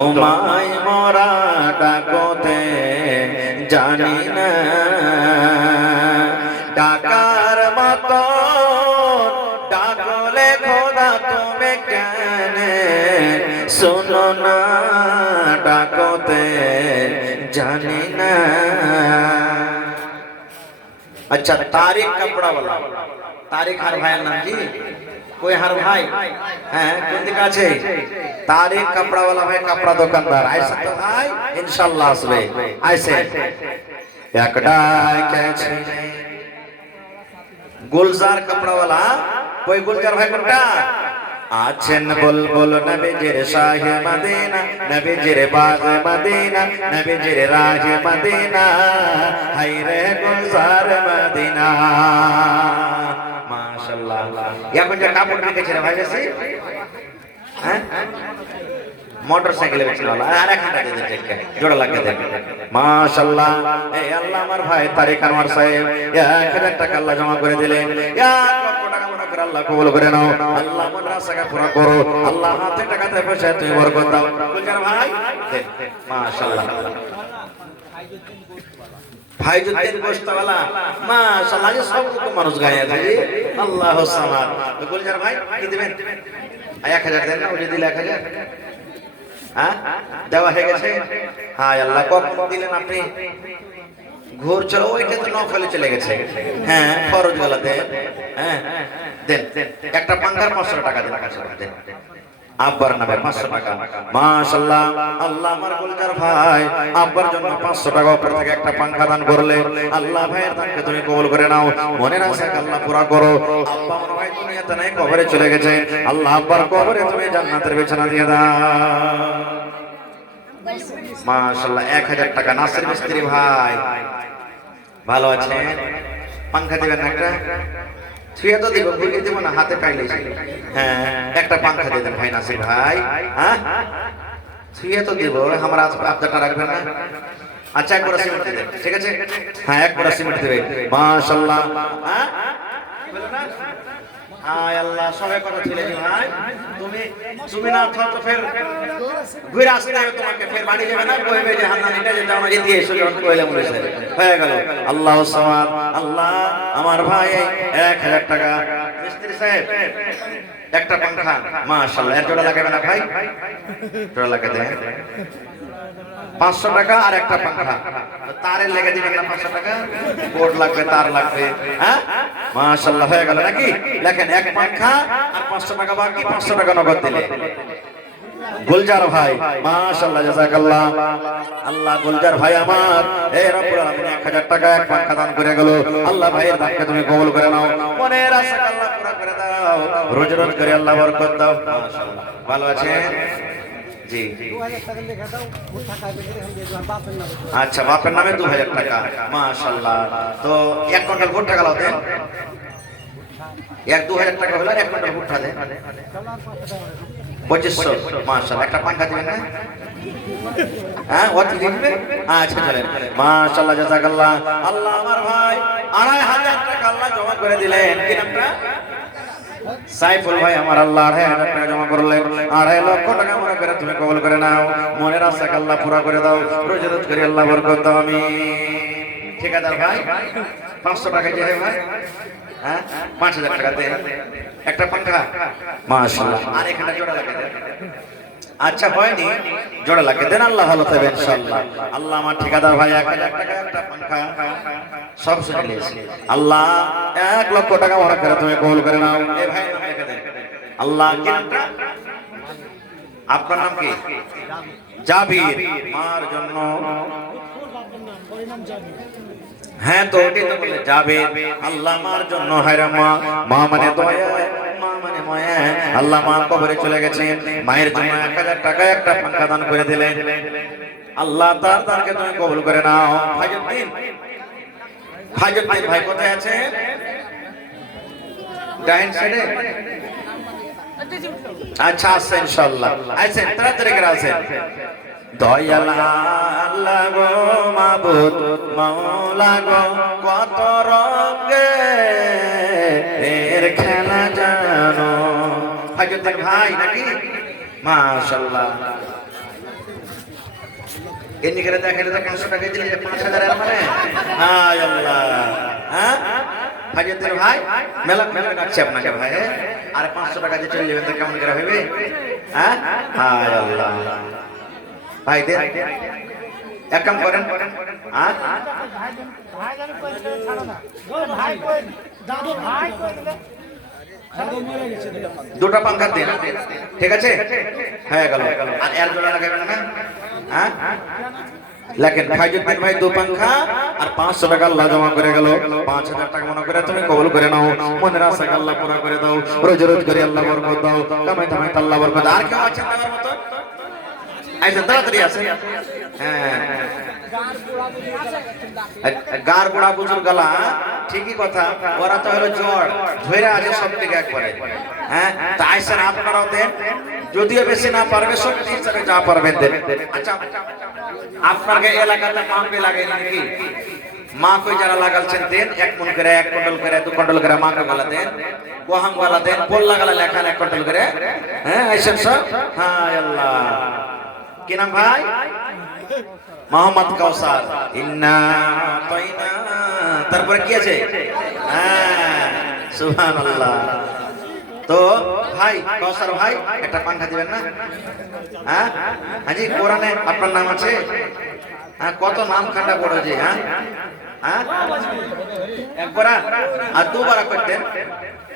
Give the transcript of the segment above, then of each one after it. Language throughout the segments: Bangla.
তোমায় মোরা ডাকতে জানি না, ডাকার মতো ডাকলে খোদা তুমি কেন শোনো না, ডাকতে জানি না। अच्छा तारिक कपड़ा वाला तारिक हर भाई नाम जी कोई हर भाई हैं कौन दिखा छे तारिक कपड़ा वाला भाई कपड़ा दुकानदार ऐसा तो भाई इंशाल्लाह আসবে ऐसे एकटा कैसे गुलजार कपड़ा वाला कोई गुलजार भाई कोनटा আছেন বুলবুল নবীজির শাহে মদিনা, নবীজির বাগে মদিনা, নবীজির রাহে মদিনা, হায়রে গুলজার মদিনা। মাশাআল্লাহ এখন যে কাপড় রেখেছে রে ভাই বেশি হ্যাঁ মোটরসাইকেলে বেচনে वाला আর একটা দিয়ে দেন দেখে জোড়া লাগিয়ে দেন। মাশাআল্লাহ এই আল্লাহ আমার ভাই তারিক আনোয়ার সাহেব 1000 টাকা আল্লাহ জমা করে দিলেন। আল্লাহ কবুল করে নাও, আল্লাহ মাদ্রাসাকে পুরো করো, আল্লাহ হাতে টাকাতে পয়সা তুমি বরকত দাও। বুঝছেন ভাই মাশাআল্লাহ ভাইজুদ্দিন গোশতওয়ালা মাশাআল্লাহ যে সব রকম মানুষ গায়ে আছে আল্লাহু সামাদ। তো গুলজার ভাই কি দিবেন 1000 দেন না, ওই দিলে 1000 হ্যাঁ দেওয়া হয়ে গেছে। হ্যাঁ আল্লাহ কখন দিলেন আপনি ঘুর চলো ওইটা তো নফলে চলে গেছে হ্যাঁ ফরজ গলাতে হ্যাঁ দেন একটা পাঙ্খার 500 টাকা দেন কাছে দেন আব্বার নামে 500 টাকা। মাশাআল্লাহ আল্লাহ আমার গুলজার ভাই আব্বার জন্য 500 টাকা উপর থেকে একটা পাঙ্খা দান করলে আল্লাহ ভাইয়ের দানকে তুমি কবুল করে নাও, মনের আশাকে আল্লাহ পুরা করো। আব্বা মনে হয় দুনিয়াতে নাই কবরে চলে গেছে, আল্লাহ আব্বার কবরে তুমি জান্নাতের বিছানা দিয়ে দাও। মাশাআল্লাহ 1000 টাকা নাসির মিস্ত্রি ভাই ভালো আছে, পাঙ্খা দিবেন না একটা ছুঁয়ে তো দিব ভুলে দিব না হাতে পাইলে হ্যাঁ একটা পাঙ্খা দিয়ে দেন ভাই নাসির ভাই হ্যাঁ ছুঁয়ে তো দিব আমরা আপনারটা রাখবেন না। আচ্ছা এক বড় সিমেন্ট দেন ঠিক আছে হ্যাঁ এক বড় সিমেন্ট দেবে মাশাআল্লাহ হ্যাঁ বলো না আয় আল্লাহ সবাই কথা ছিলে জি ভাই তুমি তুমি না থাকো তো ফের ঘুরে আসতে হবে তোমাকে, ফের বাড়ি যাবে না কইবে যে হান্নানিটা যে যাও না যে দিয়ে এসো যখন কইলাম বলেছে হয়ে গেল। আল্লাহু সামাদ আল্লাহ আমার ভাই 1000 টাকা মিস্ত্রি সাহেব একটা পাঙ্খা মাশাআল্লাহ এর জোড়া লাগাবে না ভাই জোড়া লাগাতে 500 টাকা আর একটা পাঙ্খা তারের লেগে দিবেন না 500 টাকা বোর্ড লাগবে তার লাগবে হ্যাঁ মাশাআল্লাহ হয়ে গেল নাকি লেখেন এক পাঙ্খা আর 500 টাকা বাকি 500 টাকা নগদ দিলে গুলজার ভাই মাশাআল্লাহ জাযাকাল্লাহ। আল্লাহ গুলজার ভাই আমার এই রব্বুল আলামিন 1000 টাকা এক পাঙ্খা দান করে গেল, আল্লাহ ভাইয়ের দানকে তুমি কবুল করে নাও, মনের আশাকে আল্লাহ পুরো করে দাও, রোজ রোজ করে আল্লাহ বরকত দাও। মাশাআল্লাহ ভালো আছেন জি আচ্ছা বাপের নামে 2000 টাকা মাশাআল্লাহ। তো 1 কুইন্টাল ভুট্টা গেল দেন এক 2000 টাকা হলো 1 কুইন্টাল ভুট্টা দেন 2500 মাশাআল্লাহ একটা পাঙ্খা দিবেন না হ্যাঁ ওটি দিবে আচ্ছা চলেন মাশাআল্লাহ জাযাকাল্লাহ। আল্লাহ আমার ভাই 2500 টাকা আল্লাহ জমা করে দিলেন কি নামটা সাইফুল ভাই আমার আল্লাহ 2500 টাকা জমা করলেন, 2.5 লক্ষ টাকা মনে করে তুমি কবুল করে নাও, মনের আশাকে আল্লাহ পুরা করে দাও, রোজ রোজ করে আল্লাহ বরকত দাও আমিন। ঠিকাদার ভাই 500 টাকা দিয়ে ভাই হ্যাঁ 5000 টাকা দেন একটা পাঙ্খা মাশাআল্লাহ আর এখানে জোড়া লাগিয়ে দেন। আচ্ছা হয়নি জোড়া লাগিয়ে দেন আল্লাহ ভালো থাকবে ইনশাআল্লাহ। আল্লাহ আমার ঠিকাদার ভাই 1000 টাকা একটা পাঙ্খা সব শুনে নিয়েছি, আল্লাহ 1 লক্ষ টাকা মনে করে তুমি কবুল করে নাও। এই ভাই নাম লিখে দেন আল্লাহ কি নামটা আপনার নাম কি জাবির মার জন্য হ্যাঁ তো ওটাই তো বলে যাবে আল্লাহ মার জন্য হায়রা মা মা মানে দয়া মা মানে মায়া আল্লাহ মা কবরে চলে গেছে, মায়ের জন্য 1000 টাকা একটা পাঙ্খা দান করে দিলেন, আল্লাহ তার দানকে তুমি কবুল করে নাও। ভাইজুদ্দিন ভাই কোথায় আছে ডাইন সাইডে আচ্ছা আসছে ইনশাআল্লাহ আছেন তাড়াতাড়ি করে আসেন। দয়াল আল্লাহ গো মাবুদ মাওলা গো কত রঙে এর খেলা জানো। ভাইজুদ্দিন ভাই নাকি মাশাআল্লাহ এমনি করে দেখালে তো 500 টাকা দিলে 5000 এর মানে হায় আল্লাহ। হ্যাঁ হাজিদের ভাই মেলা মেলা ডাকছে আপনাকে ভাই, আর 500 টাকা দিয়ে চলে যাবেন তো কেমন করে হবে? হ্যাঁ হায় আল্লাহ ভাই দে এক কাম করেন, দুটো পাঙ্খা দিন, ঠিক আছে হয়ে গেল। আর এর জোড়া লাগাবেন না? হ্যাঁ লেখেন ফাইজুদ্দিন ভাই 2 পাঙ্খা আর 500 টাকা আল্লাহ জমা করে গেল। 5000 টাকা মনে করে তুমি কবুল করে নাও, মনের আশা আল্লাহ পুরা করে দাও, রোজ রোজ করে আল্লাহ বরকত দাও, কামাই কামাই আল্লাহ বরকত। আর কেউ আছেন দেওয়ার মতো? আইসা তাড়াতাড়ি আছে। হ্যাঁ গার গোড়া বুজুর গালা, ঠিকই কথা, ওরা তো হলো জ্বর ধরে আছে সব থেকে একবারে। হ্যাঁ তা আইসেন আপনারাও দেন, যদিও বেশি না পারবে শক্তি হিসাবে যা পারবেন দেন। আচ্ছা আপনাকে এলাকাতে মাপে লাগে নাকি? মা কই যারা লাগালছেন দেন, 1 মণ করে 1 কুইন্টাল করে 2 কুইন্টাল করে মা কই গালা দেন, গোহাম গালা দেন, পোল্লা গালা লেখান 1 কুইন্টাল করে। হ্যাঁ আইসেন সব। হায় আল্লাহ কি নাম ভাই? মোহাম্মদ কাউসার। ইন্না আতাইনা, তারপরে কি আছে? হ্যাঁ সুবহানাল্লাহ। তো ভাই কাউসার ভাই একটা পাঙ্খা দিবেন না? হ্যাঁ হাজি কোরআনে আপনার নাম আছে? হ্যাঁ কত নাম খান্ডা বড় যে। হ্যাঁ হ্যাঁ একবার আর 2 বার করতেন।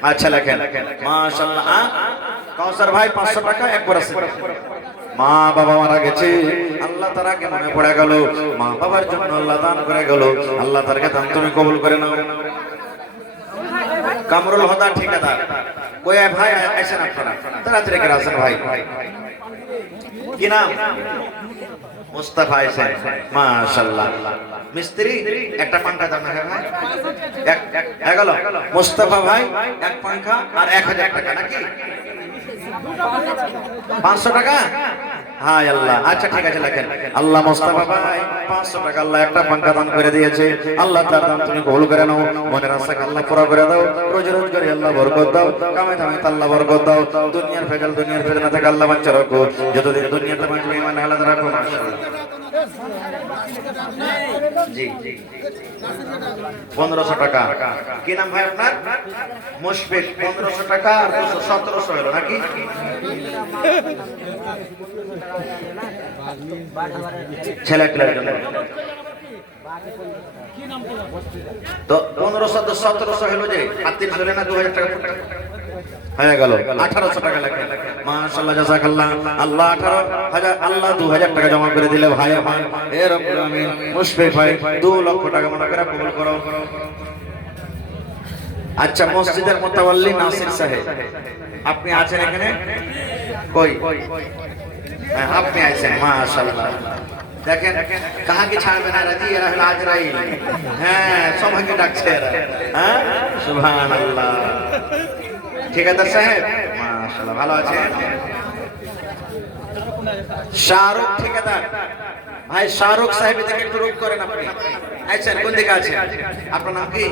আচ্ছা লেখেন মাশাআল্লাহ। কাউসার ভাই 500 টাকা একবার আছে। মা বাবা মারা গেছে, আল্লাহ তারাকে মনে পড়ে গেল, মা বাবার জন্য আল্লাহ দান করে গেল, আল্লাহ তারকে দান তুমি কবুল করে নাও। কামরুল হদা ঠিকাদার কই ভাই আইসেন আপনারা তাড়াতাড়ি করে আসেন ভাই। কি নাম? মুস্তাফা আইসেন মাশাআল্লাহ। মিস্ত্রি একটা পাঙ্খা দাও না ভাই। এক গেল মুস্তাফা ভাই 1 পাঙ্খা আর 1000 টাকা নাকি? 500 টাকা। হায় আল্লাহ। আচ্ছা ঠিক আছে লেখেন আল্লাহ মুস্তাফা ভাই 500 টাকা আল্লাহ একটা পাঙ্খা দান করে দিয়েছে, আল্লাহ তার দান তুমি কবুল করে নাও, মনের আশা আল্লাহ পুরা করে দাও, রোজ রোজ করে আল্লাহ বরকত দাও, কামাই কামাই আল্লাহ বরকত দাও, দুনিয়ার ফেতনা থেকে আল্লাহ বাঁচিয়ে রাখো, যতদিন দুনিয়াতে বাঁচবে ঈমান হালাত রাখো মাশাআল্লাহ। জি 1500 টাকা। কি নাম ভাই আপনার? মুশফিক। 1500 টাকা আর 1700 হলো নাকি? ছেলেটার জন্য তো 1500 তো 1700 হলো যে আর 300 হলো না 2000 টাকা হয়ে গেল। 1800 টাকা লাগে মাশাআল্লাহ জাযাকাল্লাহ। আল্লাহ 18000 আল্লাহ 2000 টাকা জমা করে দিলে ভাই আমার। হে রব্বুল আমিন মুশফিক ভাই 2 লক্ষ টাকা মনে করে কবুল করো। আচ্ছা মসজিদের মুতাওয়াল্লি নাসির সাহেব আপনি আছেন এখানে? কই হ্যাঁ আপনি আছেন মাশাআল্লাহ। দেখেন কাহাকে ছাড়বে না রাজি, এরা হলো আজরাইল। হ্যাঁ সবাইকে ডাকছে এরা। হ্যাঁ সুবহানাল্লাহ। ঠিকাদার সাহেব মাশাআল্লাহ ভালো আছেন? শাহরুখ ঠিকাদার ভাই, শাহরুখ সাহেব থেকে একটু রূপ করেন আপনি। আচ্ছা কোন দিকে আছে? আপনার নাম কি?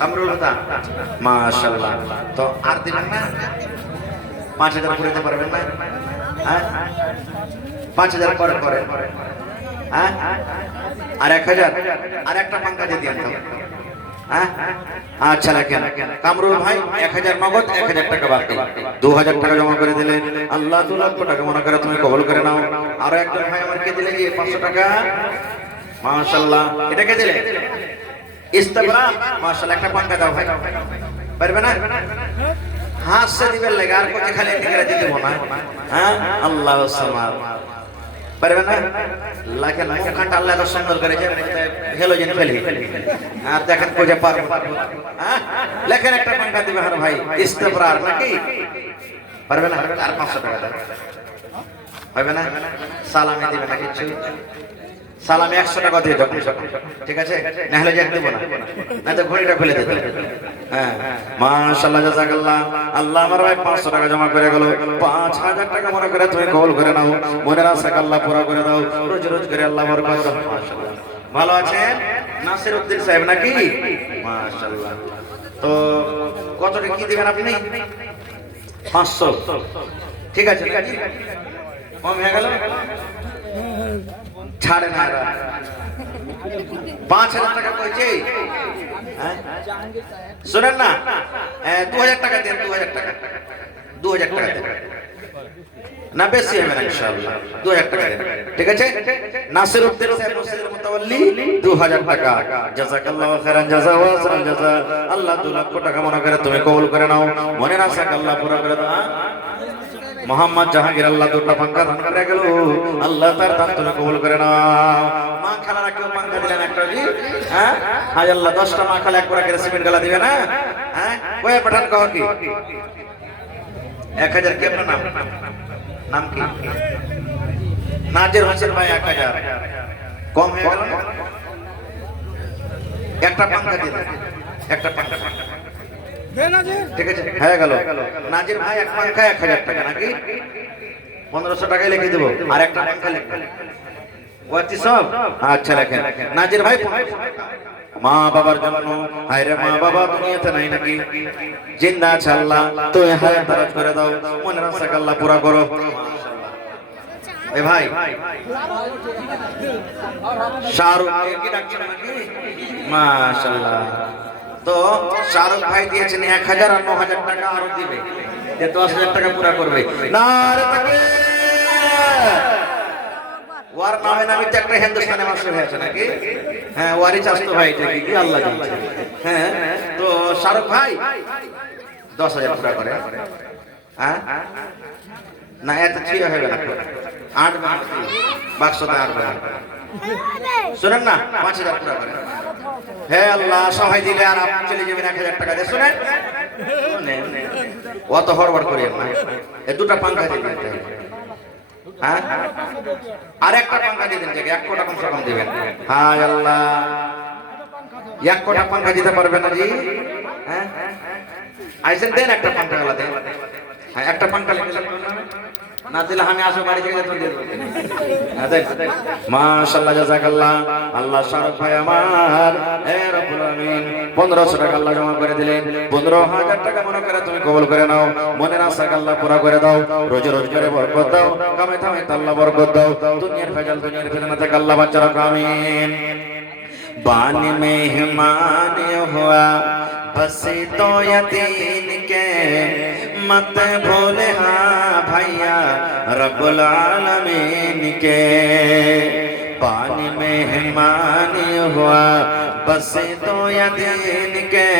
কামরুল হদা মাশাআল্লাহ। তো আর দিবেন না? 5000 করে দিতে পারবেন না? হ্যাঁ 5000 পরে করে। হ্যাঁ আর 1000 আর একটা পাঙ্খা দিয়ে দিন তো। হ্যাঁ আচ্ছা লেখেন কামরুল ভাই 1000 নগদ 1000 টাকা বাকি, 2000 টাকা জমা করে দিলে আল্লাহ 2 লক্ষ টাকা মনে করে তুমি কবুল করে নাও। আর একজন ভাই আমাকে দিলে যে 500 টাকা মাশাআল্লাহ। এটা কে দিলে? ইস্তাবরা মাশাআল্লাহ। একটা পাঙ্খা দাও ভাই, পারবে না? হাত সে দিবেন লাগে আর কোথায় খালি দিকে দিতে না। হ্যাঁ আল্লাহু সামাদ পারবে না? লাগেন মুখটা আল্লাহ এত সুন্দর করেছে হেলোজেন ফেলি আর দেখেন কোজে পারবে। হ্যাঁ লেখেন একটা পাঙ্খা দিবে আর ভাই ইস্তেফরার নাকি? পারবে না? আর 500 টাকা দেন হবে না? সালামি দিবে না কিছু? সালামি 100 টাকা দিয়ে যখন ঠিক আছে না হলে যাক দেব না, না তো ঘড়িটা খুলে দিতে। হ্যাঁ মাশাআল্লাহ জাযাকাল্লাহ। আল্লাহ আমার ভাই 500 টাকা জমা করে গেল, 5000 টাকা মনে করে তুমি কবুল করে নাও, মনের আশা আল্লাহ পুরা করে দাও, রোজ রোজ করে আল্লাহ বরকত দাও মাশাআল্লাহ। ভালো আছেন নাসির উদ্দিন সাহেব নাকি? মাশাআল্লাহ। তো কত টাকা কি দিবেন আপনি? 500 ঠিক আছে কম হয়ে গেল। ছাড়ে না এরা 5,000 টাকা কইছে শুনেন না 2,000 টাকা দেন 2,000 টাকা 2,000 টাকা দেন না বেশি হবে না ইনশাআল্লাহ 2,000 টাকা দেন ঠিক আছে নাসিরউদ্দিন সাহেব মসজিদের মুতাওয়াল্লি 2,000 টাকা জাযাকাল্লাহু খাইরান জাযা ওয়া সালাম জাযা আল্লাহ 2 লক্ষ টাকা মনে করে তুমি কবুল করে নাও মনের আশা আল্লাহ পুরো করে দাও মোহাম্মদ জাহাঙ্গীর আল্লাহ 2টা পাঙ্খা দান করে গেল আল্লাহ তার দান তুমি কবুল করে নাও মা খালারা কেউ পাঙ্খা দিলেন একটা জি হ্যাঁ হায় আল্লাহ 10টা মা খালা একবার করে সিমেন্ট গালা দিবে না হ্যাঁ কয় পাঠান কহ কি 1000 কি আপনার নাম নাম কি নাজির হোসেন ভাই 1000 কম হয়ে গেল একটা পাঙ্খা দিয়ে দেন একটা পাঙ্খা ঠিক আছে হয়ে গেল নাজির ভাই এক পাঙ্খা 1000 টাকা নাকি 1500 টাকায় লিখে দেব আর একটা পাঙ্খা লিখবেন ওয়াতি সব আচ্ছা লেখেন নাজির ভাই মা বাবার জন্য হায়রে মা বাবা দুনিয়াতে নাই নাকি জিন্দা আছে আল্লাহ তুই হায়াত দারাজ করে দাও মনের আশা আল্লাহ পুরা করো এ ভাই শাহরুখ কি ডাকছেন নাকি মাশাআল্লাহ তো শাহরুখ ভাই দিয়েছেন 1000 আর 9000 টাকা আরো দিবে যে 10,000 টাকা পুরা করবে নারে তাকবীর ওয়ার নামে নামে একটা হিন্দুস্তানে মাস্টার হয়েছে নাকি হ্যাঁ ওয়ারি চাস্তো ভাই এটা কি আল্লাহ দিয়েছে হ্যাঁ তো শাহরুখ ভাই 10,000 পুরা করে হ্যাঁ না এত ঠিক হবে না 8 বাক্সতে 8 শুনেন না 5,000 পুরা করে হে আল্লাহ সহায় দিলে আর আপনি চলে যাবেন 1000 টাকা দিয়ে শুনেন অত হড়বড় করিয়েন না এই 2টা পাঙ্খা দিবেন হ্যাঁ আর একটা পাঙ্খা দিয়ে দেন জায়গা 1 কোটি কম সে কম দিবেন হায় আল্লাহ 1 কোটি পাঙ্খা দিতে পারবেন না জি হ্যাঁ আইসেন দেন একটা পাঙ্খা গলা দেন হ্যাঁ একটা পাঙ্খা লিখে না দিলে আমি আসো বাড়ি থেকে তুমি দিয়ে দেব মাশাআল্লাহ জাযাকাল্লাহ আল্লাহ শারফ ভাই আমার হে রব্বুল আমিন 1500 টাকা আল্লাহ জমা করে দিলেন 15,000 টাকা মনে করে তুমি কবুল করে নাও মনের আশা আল্লাহ পুরা করে দাও রোজে রোজগারে বরকত দাও কামে কামে আল্লাহ বরকত দাও দুনিয়ার ফেজাল দুনিয়ার ফিতনা থেকে আল্লাহ বাঁচা রাখো আমিন बानी मेहमान हुआ बस तो यतीन के मत भूले हाँ भैया रब्बुल आलमीन के पानी मेहमान हुआ बस तो यतीन के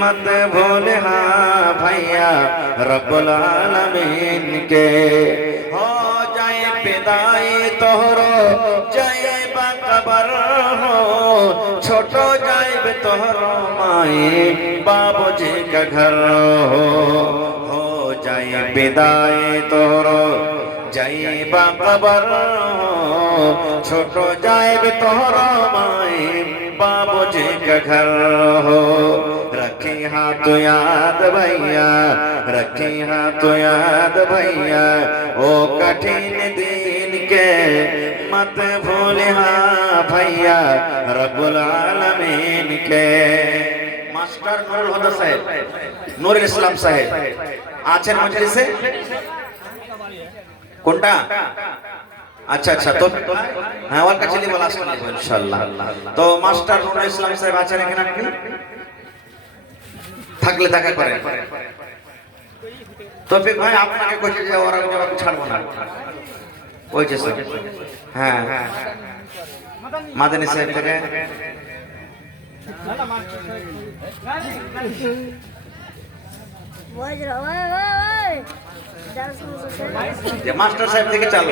मत भूले हाँ भैया रब्बुल आलमीन के हो जाए पिदाई तोहरो जाए बाकबर हो ছোট যাইবে তোর মায়ে বাবুজি কা ঘর हो जाए বিদায় তোর যাইবা কবর ছোট যাইবে তোর মায়ে বাবুজি কা ঘর हो रखे हाथ याद भैया रखे हाथ याद भैया ओ कठिन दिन के मत भूले हाँ भैया रब्बुल आलमीन के मास्टर নুরুল হুদা সাহেব নুরুল ইসলাম সাহেব আছেন মজলিসে কোনটা আচ্ছা আচ্ছা তো হ্যাঁ ওর কাছে নিয়ে বলা আসলে ইনশাআল্লাহ তো মাস্টার নুরুল ইসলাম সাহেব আছেন এখানে আপনি থাকলে দেখা করেন তৌফিক ভাই আপনাকে কইছে যে ওরা জবাব ছাড়বো না কইছে স্যার হ্যাঁ মাদানী সাহেব থেকে মাস্টার সাহেব থেকে চালু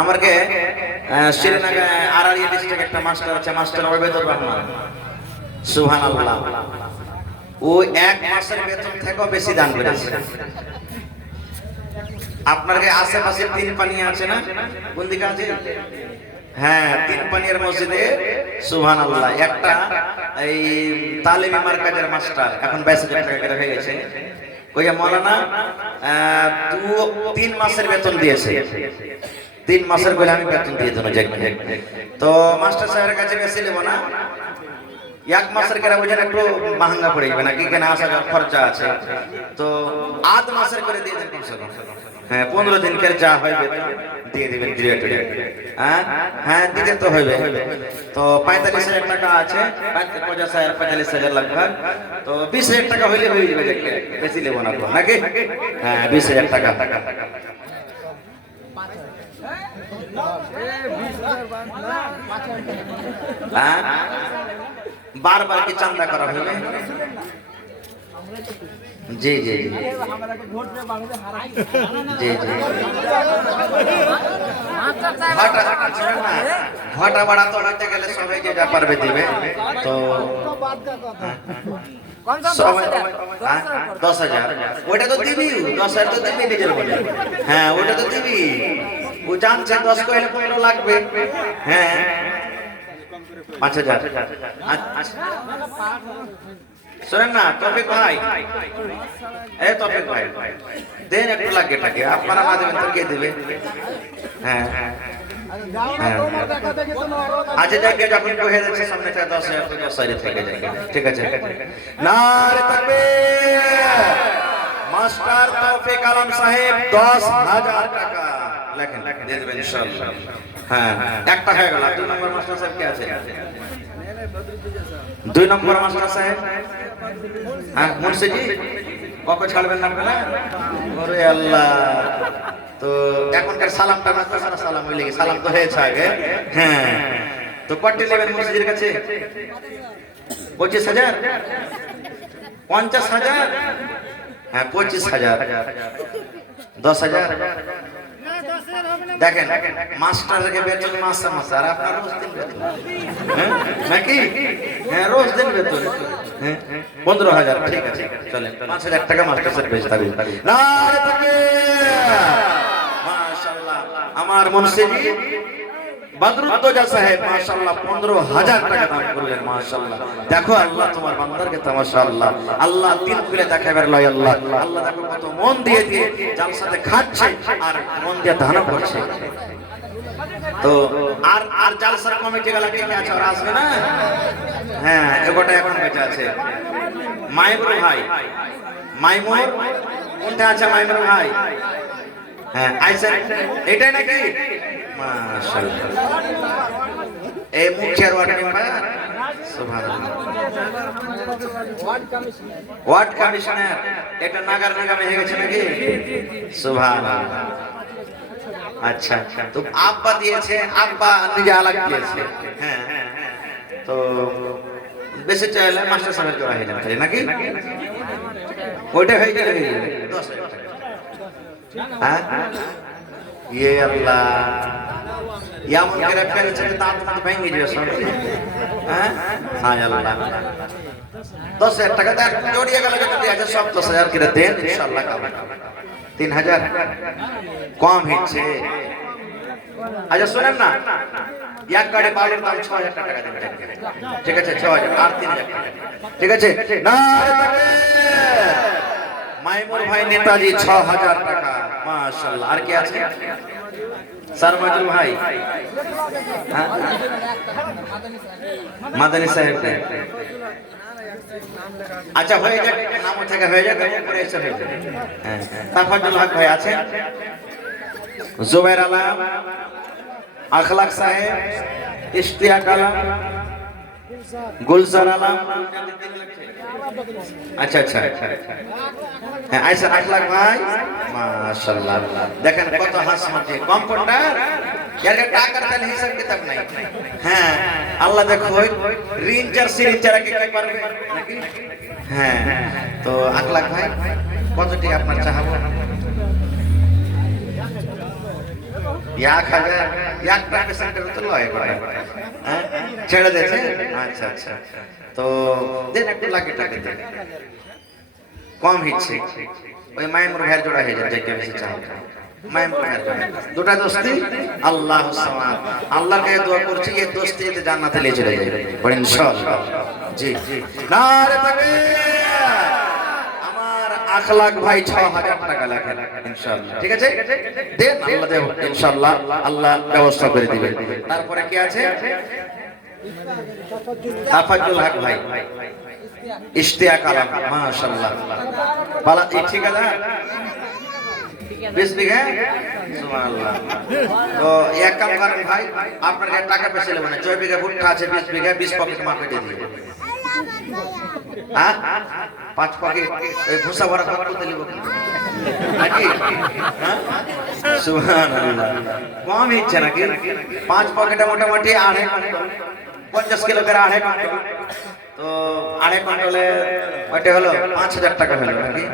আমার কে শ্রীনগর আরারিয়া ডিস্ট্রিক্ট একটা মাস্টার আছে মাস্টার ওবেদুর রহমান সুবহানাল্লাহ ও এক মাসের বেতন থেকেও বেশি দান করেছে আপনার কে আশেপাশে 3 পানি আছে না কোন দিকে আছে হ্যাঁ 3 পানির মসজিদে সুবহানাল্লাহ একটা এই তালিমি মার্কাজের মাস্টার এখন 22,000 টাকা করে হয়ে গেছে কইয়া মাওলানা 3 মাসের বেতন দিয়েছে 3 মাসের বলে আমি বেতন দিয়ে দেব তো মাস্টার সাহেবের কাছে বেশি নেব না এক মাসের করে বুঝেন একটু महंगा পড়ে যাবে নাকি কেন আসা খরচা আছে তো আধ মাসের করে দিয়ে দেন কমসে কম হ্যাঁ 15 দিনকার যা হয় দিয়ে দিবেন ডিরেক্ট। হ্যাঁ হ্যাঁ দিতে তো হবে। তো 45,000 টাকা আছে, 45,000 লাগবে। তো 20,000 টাকা হইলে হয়ে যাবে, বেশি নেব না নাকি? হ্যাঁ 20,000 টাকা। হ্যাঁ বারবার কি চান্দা করা হবে? জি জি জি জি জি ঘটা বাড়া তো হইতে গেলে সবাই যে যা পারবে দিবে। তো 10,000 ওইটা তো দিবি, 10,000 তো দিবি নিজের বলে। হ্যাঁ ওইটা তো দিবি, ও জানছে 10 কইলে 15 লাগবে। হ্যাঁ 5,000। শোনেন না তৌফিক ভাই, এই তৌফিক ভাই দেন একটু লাগে টাকে, আপনারা না দেবেন তো কে দিবে? হ্যাঁ আচ্ছা যাকে যখন কহে যাচ্ছে সামনে থেকে 10,000 তো 10,000 থেকে যায়, ঠিক আছে? নারে তাকবীর। মাস্টার তৌফিক আলম সাহেব 10,000 টাকা লেখেন, দিয়ে দেবেন ইনশাআল্লাহ। হ্যাঁ একটা হয়ে গেল। 2 নম্বর মাস্টার সাহেব কে আছে? 2 নম্বর মাস্টার সাহেব। হ্যাঁ মুন্সিজি কবে ছাড়বেন না আপনারা? ওরে আল্লাহ, তো এখনকার সালামটা না তো সালাম হইলে কি সালাম তো হয়েছে আগে। হ্যাঁ তো কত নেবেন মুন্সিজির কাছে? 25,000 50,000। হ্যাঁ 25,000 10,000। দেখেন মাস্টারকে বেতন মাসে মাসে, আর আপনার রোজ দিন বেতন নাকি? হ্যাঁ রোজ দিন বেতন। 15,000 ঠিক আছে চলেন। 5,000 টাকা মাস্টার স্যার বেশ দাবি। নারে তাকবীর। মাশাআল্লাহ আমার মুন্সিজি বদরুদ্দোজা সাহেব মাশাআল্লাহ 15,000 টাকা দান করলেন। মাশাআল্লাহ দেখো আল্লাহ তোমার বান্দারকে তো মাশাআল্লাহ আল্লাহ দিল খুলে দেখাবার লয়। আল্লাহ আল্লাহ দেখো কত মন দিয়ে দিয়ে জালসাতে খাচ্ছে আর মন দিয়ে দান করছে। তো আর জালসার কমিটি গুলো কে আছে আর আসবে না? হ্যাঁ এগোটা এখন বেঁচে আছে। মাইমুর ভাই, মাইমুর কোনটা আছে? মাইমুর ভাই হ্যাঁ আইসা এটাই নাকি? মাশাআল্লাহ এই মুখিয়ার ওয়ার্ড মেম্বার সুবহানাল্লাহ ওয়ার্ড কমিশনার এটা নাগার নিগমে হয়ে গেছে নাকি? সুবহানাল্লাহ। আচ্ছা তো আব্বা দিয়েছে, আব্বা নিজে আলাদা দিয়েছে। হ্যাঁ তো বেশি চাইলে মাস্টার সাহেবের করা হয়ে যাবে নাকি? ওইটা হয়ে গেলে 10,000 টাকা। হ্যাঁ ইয়ে আল্লাহ এমন করে ফেলেছে দাঁত মাথা ভেঙে দিয়েছে সব। হ্যাঁ হ্যাঁ আল্লাহ 10,000 টাকা দেন জড়িয়ে গেল কত দিয়ে আছে? সব 10,000 করে দেন ইনশাআল্লাহ। 3,000 কম হচ্ছে। আচ্ছা শুনেন না, এক গাড়ি বালুর দাম 6,000 টাকা দেন, ঠিক আছে? 6,000 আর 3,000 টাকা, ঠিক আছে? নারে তাকবীর। মাইমুর ভাই নেতাজি 6,000 টাকা মাশাআল্লাহ। আর কি আছে? সারমাজুল ভাই মাদানী সাহেব। আচ্ছা হয়ে যাক, নাম থেকে হয়ে যাক, পরে এসে হয়ে যাক। হ্যাঁ তাফাজ্জুল হক ভাই আছে, জুবাইর আলম, আখলাক সাহেব, ইশতিয়াক আলম, গুলজার আলম। আচ্ছা আচ্ছা হ্যাঁ আইসা আখলাক ভাই মাশাআল্লাহ। দেখেন কত হাসমতি কম্পাউন্ডার, এর টাকার তাহলে হিসাব কিতাব নাই। হ্যাঁ আল্লাহ দেখো ঋণ চার সিরিজ চারা কে কি পারবে নাকি? হ্যাঁ তো আখলাক ভাই কতটি আপনার চাহাবো? 1,000 একটা পেশেন্টের তো লয় করে হ্যাঁ ছেড়ে দিয়েছে। আচ্ছা আচ্ছা তো দেন একটু লাগে টাকা দেন, কম হচ্ছে। ওই মাইমুর ভাইয়ের জোড়া হয়ে যায় যে বেশি চাও। মাইমুর ভাইয়ের দুটা দোস্তি আল্লাহু সামাদ। আল্লাহর কাছে দোয়া করছি এই দোস্তিতে জান্নাতে নিয়ে চলে যাবে ইনশাআল্লাহ। জি নারে তাকবীর। আমার আখলাক ভাই 6,000 টাকা লেখেন ইনশাআল্লাহ, ঠিক আছে? দেন আল্লাহ দেব ইনশাআল্লাহ, আল্লাহ ব্যবস্থা করে দিবেন। তারপরে কি আছে? তাফাজ্জুল হক ভাই, ইশতিয়াক আলম মাশাআল্লাহ। বালা ঠিক আছে? 20 বিঘা সুবহানাল্লাহ। তো এক কাম করেন ভাই, আপনার কাছে টাকা পয়সা নেব না, 6 বিঘা ভুট্টা আছে, 20 বিঘা, 20 পকেট মাপ কেটে দিয়ে। হ্যাঁ 5 পকেট ওই ভুসা ভরা ভাত করতে লিব নাকি? হ্যাঁ সুবহানাল্লাহ, কম ইচ্ছে নাকি? 5 পকেটে মোটামুটি 2.5 কুইন্টাল, 50 কিলো করে 2.5 কুইন্টাল, তো 2.5 কুইন্টালে ওইটা হলো 5000 টাকা হলো নাকি?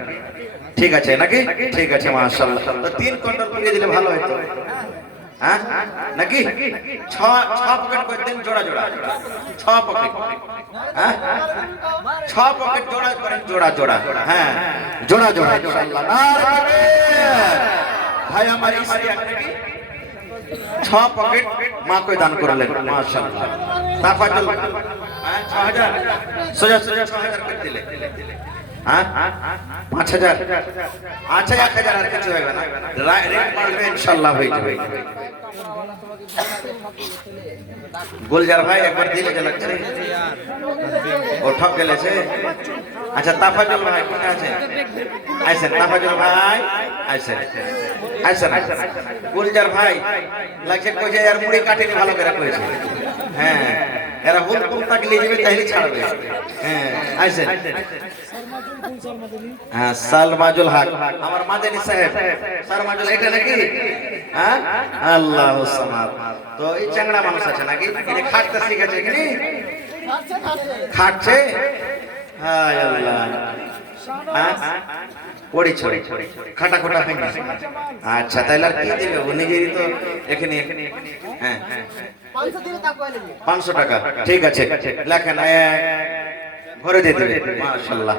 ঠিক আছে নাকি? ঠিক আছে মাশাআল্লাহ। তো 3 কুইন্টাল করে দিলে ভালো হতো। হ্যাঁ নাকি? 6 পকেট করে দিন জোড়া জোড়া, 6 পকেট। হ্যাঁ 6 পকেট জোড়া করেন, জোড়া জোড়া। হ্যাঁ জোড়া জোড়া ইনশাআল্লাহ। ভাই আমার স্ত্রী নাকি 6 পকেট মা কই দান করলেন মাশাআল্লাহ। তাফাজুল 6000 সোজা সোজা 6000 করে দিলে। হ্যাঁ 5000, আচ্ছা 1000 আর কিছু হবে না, রেট বাড়বে ইনশাআল্লাহ হয়ে যাবে। গুলজার ভাই একবার দিলে যে লাগছে ও ঠক গেলেছে। আচ্ছা তাফাজুল ভাই কোথায় আছে? আইছেন তাফাজুল ভাই, আইছেন আইছেন। গুলজার ভাই লাগছে কইছে আর মুড়ি কাটিনি ভালো করে কইছে। হ্যাঁ এরা হুল হুল তাকে নিয়ে যাবে তাইলে ছাড়বে। হ্যাঁ আইছেন। হ্যাঁ সালমাজুল হক আমার মাদানী সাহেব, সালমাজুল এটা নাকি? হ্যাঁ আল্লাহু সামাদ। তো এই চ্যাংড়া মানুষ আছে নাকি? এটা খাটতে শিখেছে কি? খাটছে। হায় আল্লাহ। হ্যাঁ পড়ি ছড়ি খাটা খোটা হয়নি। আচ্ছা তাইলে আর কি দিবে? ও নিজেই তো এখানে। হ্যাঁ 500 টাকা ঠিক আছে লেখেন, ভরে দিয়ে দেবে মাশাআল্লাহ।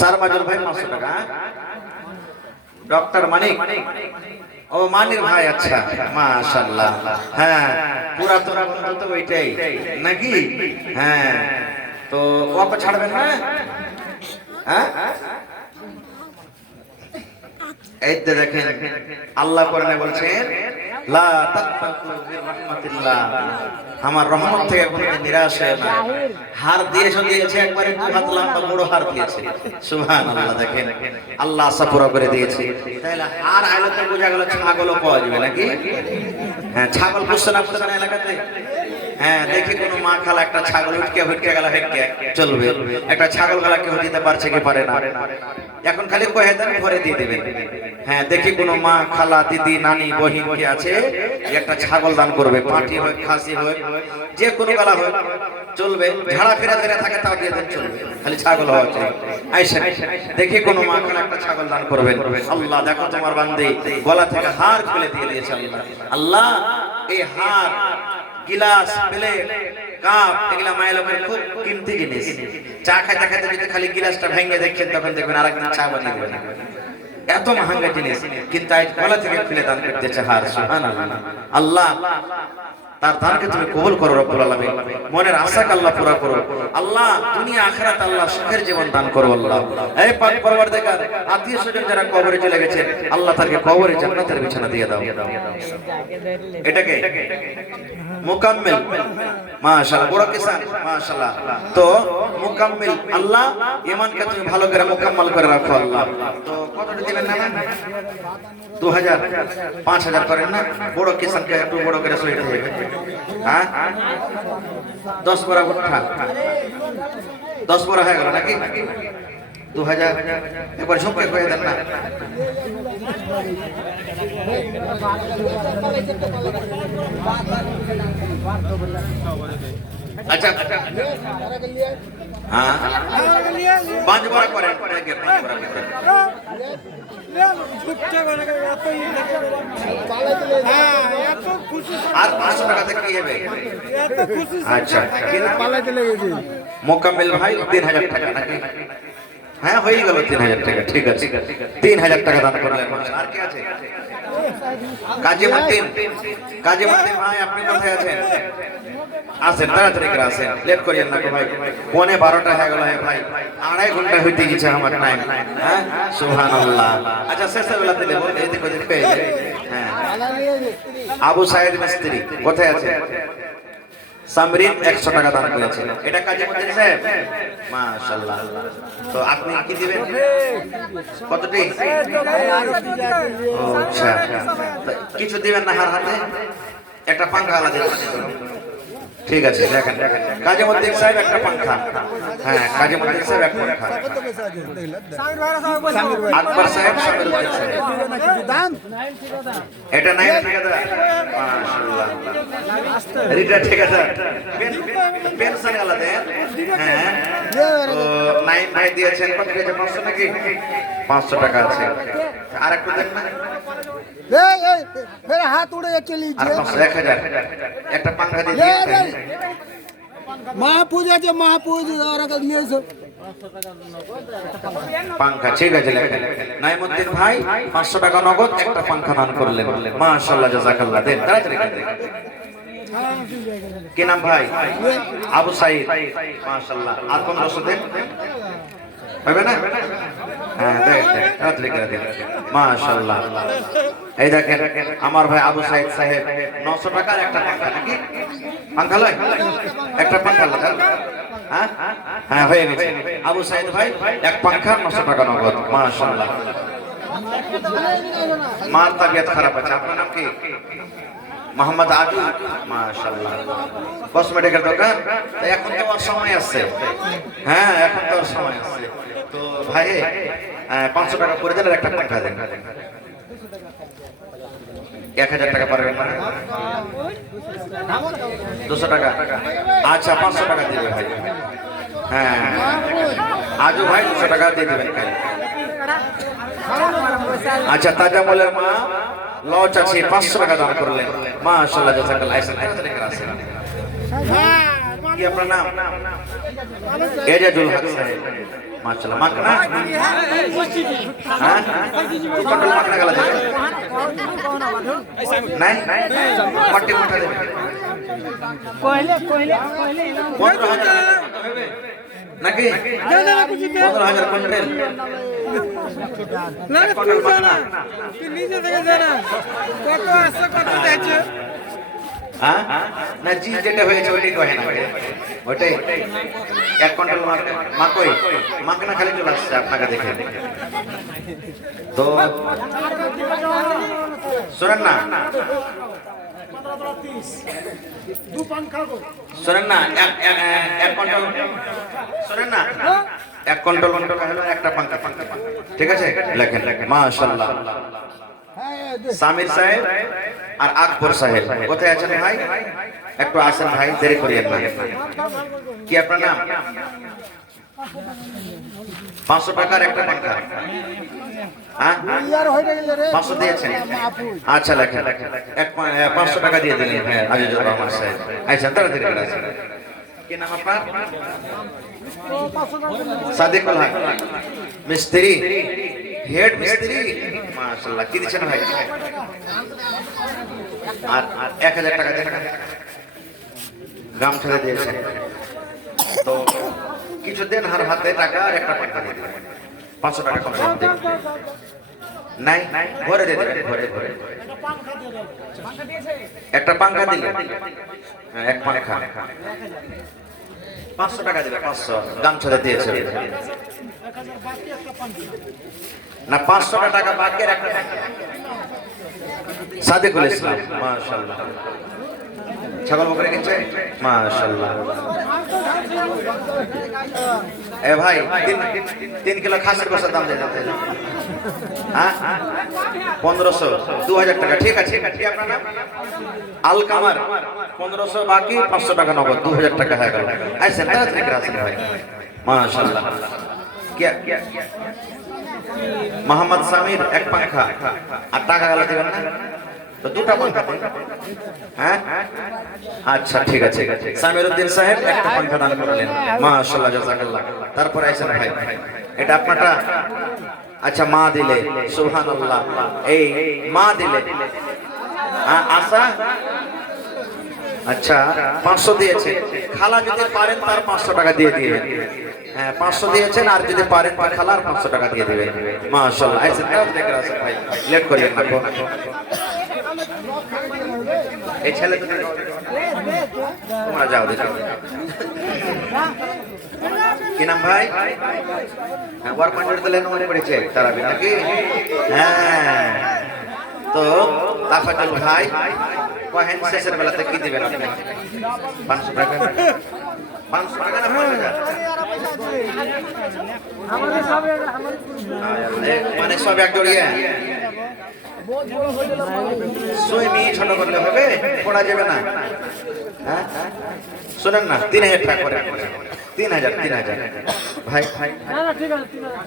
সারমাজুল ভাই 500 টাকা। ডক্টর মানিক, ও মানিক ভাই, আচ্ছা মাশাআল্লাহ। হ্যাঁ পুরাতন বন্ধু তো ওইটাই নাকি? হ্যাঁ তো ওকে ছাড়বেন না? হ্যাঁ এই তো দেখেন আল্লাহ কোরআনে বলছেন লা তাকনাতু মির রাহমাতিল্লাহ, আমার রহমত থেকে কোনদিন নিরাশ হয় না। হার দিয়েছে দিয়েছে একবারে হাত লম্বা বড় হার দিয়েছে সুবহানাল্লাহ। দেখেন আল্লাহ আশা পুরো করে দিয়েছে। তাহলে হার আইলো তো বোঝা গেল ছাগলও পাওয়া যাবে নাকি? হ্যাঁ ছাগল পুষছে না পুষছে না এলাকাতে? হ্যাঁ দেখি কোন মা খালা একটা ছাগল উঠকে গেল হেঁটে চলবে, একটা ছাগল গলা কেউ দিতে পারছে কি পারে না? এখন খালি কয়ে দেন ভরে দিয়ে দেবেন। হ্যাঁ দেখি কোন মা খালা দিদি নানি বহিন কি আছে একটা ছাগল দান করবে, পাঁঠি হোক খাসি হোক যে কোনো গলা হোক চলবে, ঝাড়া ফেরা ফেরা থাকে তাও দিয়ে দেন চলবে, খালি ছাগল হওয়া চাই। আইসেন দেখি কোন মা খালা একটা ছাগল দান করবেন। আল্লাহ দেখো তোমার বান্দি গলা থেকে হার খুলে দিয়ে দিয়েছে আল্লাহ। আল্লাহ এই হার গিলাস প্লেট কাপ এগুলা মায়ের লোকের খুব কিমতি জিনিস। চা খাইতে খাইতে যদি খালি গিলাসটা ভেঙে দেখছেন তখন দেখবেন আরেকদিন চা বানিয়ে দেবেন, এত মহাঙ্গা জিনিস, কিন্তু আজ গলা থেকে খুলে দান করতেছে হার। সুবহানাল্লাহ। আল্লাহ তার দানকে তুমি কবুল করো রব্বুল আলামিন, মনের আশাকে আল্লাহ পুরা করো আল্লাহ, দুনিয়া আখিরাত আল্লাহ সুখের জীবন দান করো আল্লাহ। এই পাক পরওয়ারদিগার আত্মীয় স্বজন যারা কবরে চলে গেছেন আল্লাহ তাকে কবরে জান্নাতের বিছানা দিয়ে দাও। এটাকে মুকাম্মিল মাশাআল্লাহ, বড় কিসান মাশাআল্লাহ। তো মুকাম্মিল আল্লাহ ঈমানকে তুমি ভালো করে মুকাম্মাল করে রাখো আল্লাহ। তো কতটা দিবেন না? 2000 5000 করেন না? বড় কিসানকে একটু বড় করে সইতে হবে। হ্যাঁ 10 বড়া উঠা 10 বড়া হয়ে গেল নাকি? 2000 একবার ঝুঁকে কয়ে দেন না? আচ্ছা হ্যাঁ 5 বড়া করেন, 5 বড়া করেন। আর 500 টাকাতে কি হবে? আচ্ছা মোকাম্মেল ভাই 3000 টাকা নাকি? হ্যাঁ হয়ে গেল 3000 টাকা, ঠিক আছে 3000 টাকা দান করলেন। আর কি আছে? কাজীমুদ্দিন, কাজীমুদ্দিন ভাই আপনি কোথায় আছেন? আসেন তাড়াতাড়ি করে আসেন, লেট করিয়েন না ভাই, 12:15 হয়ে গেল ভাই, 2.5 ঘন্টা হইতে গেছে আমার টাইম। হ্যাঁ সুবহানাল্লাহ। আচ্ছা শেষের বেলাতে দেব, এই দেখো দেখো। হ্যাঁ আবু সাইদ মিস্ত্রি কোথায় আছে? সামরিন 100 টাকা দান করেছেন। এটা কাজী মতিন সাহেব, মাশাআল্লাহ। তো আপনি কি দিবেন? কতটি? আচ্ছা, কিছু দিবেন না হার হাতে? একটা পাঙ্খা আলাদা দিবেন। ঠিক আছে, দেখেন কাজী মতিন সাহেব একটা পাঙ্খা। হ্যাঁ, কাজী মতিন সাহেব একটা পাঙ্খা। আকবর সাহেব, সামিরউদ্দিন সাহেব এটা 9 ঠিকাদার, মাশাআল্লাহ। রিটা ঠিকাদার পেনশন আলাদা। হ্যাঁ, তো 9 ভাই দিয়েছেন। কত দিয়েছে? 500 নাকি? 500 টাকা আছে। আর একটু দেন না? मेरा हाथ उड़े चली 1000 একটা পাঙ্খা দিয়ে দিন। महापूज আছে महापूज और ये सब পাঙ্খা, ঠিক আছে লেখেন। নাইমুদ্দিন ভাই 500 টাকা নগদ একটা পাঙ্খা দান করলেন, মাশাআল্লাহ, জাযাকাল্লাহ। দেন তাড়াতাড়ি দেন। কি নাম ভাই? আবু সাইদ, মাশাআল্লাহ। আর কোন রসদ দেন হবে না? হ্যাঁ, দেন তাড়াতাড়ি করে দেন, মাশাআল্লাহ। এই দেখেন আমার ভাই আবু সাইদ সাহেব 900 টাকার একটা পাঙ্খা, নাকি পাঙ্খা লয়? একটা পাঙ্খা লাগা। হ্যাঁ হ্যাঁ, হয়ে গেছে। আবু সাইদ ভাই এক পাঙ্খা 900 টাকা নগদ, মাশাআল্লাহ। মার তাবিয়ত খারাপ আছে। আপনার নাম কি? মোহাম্মদ আদু, মাশাআল্লাহ। কসমেটিকের দোকান। তো এখন তো ওর সময় আছে। হ্যাঁ, এখন তো ওর সময় আছে। তো ভাই 500 টাকা করে দেন, একটা পাঙ্খা দেন। 1000 টাকা পারবেন না? 200 টাকা। আচ্ছা, 500 টাকা দিবে ভাই। হ্যাঁ, আজু ভাই 200 টাকা দিয়ে দিবেন। আচ্ছা, তাজামুলের মা লজ আছে, 500 টাকা দান করলেন, মাশাআল্লাহ, জাযাকাল্লাহ। কি আপনার নাম? এজাজুল হক সাহেব, মাশাআল্লাহ। মাকনা? হ্যাঁ, কত মাকনা গেল দেবে? নাই, মাটি উঠা দেবে। কইলে 15,000 নাকি? 15,000 কুইন্টাল। না না তুই জানা তুই নিজে থেকে জানা কত আছে কত যাচ্ছে। হ্যাঁ, না জি যেটা হয়েছে ওইটাই কহে না, ওইটাই 1 কুইন্টাল মাকই মাকনা খালি চলে আসছে আপনাকে দেখে। তো শুনেন না, শোনেন না, 1 কুইন্টাল, শোনেন না, 1 কুইন্টাল হলো একটা পাঙ্খা। ঠিক আছে, লেখেন, মাশাআল্লাহ। সামির সাহেব আর আকবর সাহেব কোথায় আছেন ভাই? একটু আসেন ভাই, দেরি করিয়েন না। কি আপনার নাম? 500 টাকার একটা পাঙ্খা। হ্যাঁ, 500 দিয়েছেন। আচ্ছা, লেখেন 500 টাকা দিয়ে দিলেন। হ্যাঁ, আজিজুর রহমান সাহেব। আচ্ছা, তাড়াতাড়ি করে আসেন। কি নাম আপনার? সাদিকুল হক, মিস্ত্রি, হেড মিস্ত্রি, মাশাআল্লাহ। কি দিচ্ছেন ভাই? আর 1000 টাকা দেন, গামছা দিয়েছেন। তো কিছু দেন হার হাতে টাকা আর একটা পাঙ্খা দিয়ে দিবেন। 500 টাকা কম দেন। নাই, ঘরে দিয়ে দেবেন, ঘরে ঘরে একটা পাঙ্খা দিলেন। হ্যাঁ, এক পাঙ্খা 500 টাকা দিলে 500 গামছা দিয়েছে না, 500 টাকা বাকি আর একটা পাঙ্খা। সাদিকুল ইসলাম, মাশাআল্লাহ। ছাগল বকরি কিনছে, মাশাআল্লাহ। এ ভাই 3 কিলো খাসির গোশতের দাম দিয়ে যাচ্ছে। হ্যাঁ, 1500, 2000 টাকা। ঠিক আছে, কি আপনার নাম? আল কামার, 1500 বাকি, 500 টাকা নগদ, 2000 টাকা হয়ে গেল। আচ্ছা, তাড়াতাড়ি করে আসেন ভাই, মাশাআল্লাহ। কি মোহাম্মদ সামির এক পাঙ্খা আর টাকা গেল দিবেন না? তো দুটা পাঙ্খা। হ্যাঁ, আচ্ছা, ঠিক আছে। সামিরউদ্দিন সাহেব একটা পাঙ্খা দান করলেন, মাশাআল্লাহ, জাযাকাল্লাহ। তারপর আইছেন ভাই, এটা আপনারটা। আচ্ছা, মা দিলে, সুবহানাল্লাহ। এই মা দিলে, আশা। আচ্ছা, 500 দিয়েছে। খালা যদি পারেন তার 500 টাকা দিয়ে দিবেন। হ্যাঁ, 500 দিয়েছেন, আর যদি পারেন তার খালার 500 টাকা দিয়ে দিবেন, মাশাআল্লাহ। আইছেন, দেখে আসেন ভাই, লেট করিয়েন না। এই ছেলে তোমরা যাও দেখো কি নাম ভাই? হ্যাঁ, ওয়ার পয়েন্টের দিলে মনে পড়েছে তারাবি নাকি? হ্যাঁ, তো তাফাজ্জল ভাই কহেন শেষের বেলাতে কি দিবেন আপনি? 500 টাকা, 500 টাকা না 5000? মানে সব এক জড়িয়ে সুইমি ছোট করলে হবে, পড়া যাবে না। হ্যাঁ শুনেন না, 3000 টাকা করে, 3000 ভাই,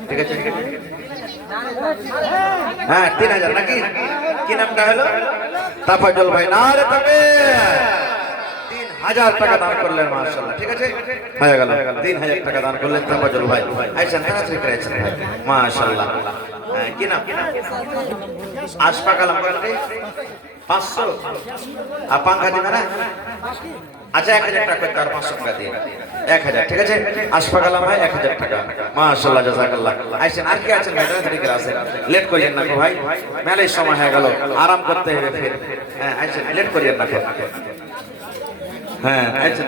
ঠিক আছে ঠিক আছে, হ্যাঁ 3000 নাকি? কি নামটা হলো? তাফাজ্জল ভাই। না রে তবে 3000 টাকা দান করলেন, মাশাআল্লাহ। ঠিক আছে, হয়ে গেল, 3000 টাকা দান করলেন তাফাজ্জল ভাই। আইছেন তাড়াতাড়ি করেছেন ভাই, মাশাআল্লাহ। হ্যাঁ, কি নাম? আশফাক আলম কত? 500। আর পাঙ্খা দিবে না? আচ্ছা 1000 টাকা করতে, আর 500 টাকা দিয়ে 1000। ঠিক আছে, আশফাক আলম ভাই 1000 টাকা, মাশাআল্লাহ, জাযাকাল্লাহ। আইছেন আর কি আছেন ভাই? তাড়াতাড়ি করে আসেন, লেট করিয়েন না ভাই, মেলায় সময় হয়ে গেল, আরাম করতে হবে ফির। হ্যাঁ আইছেন, লেট করিয়েন না। হ্যাঁ আইছেন,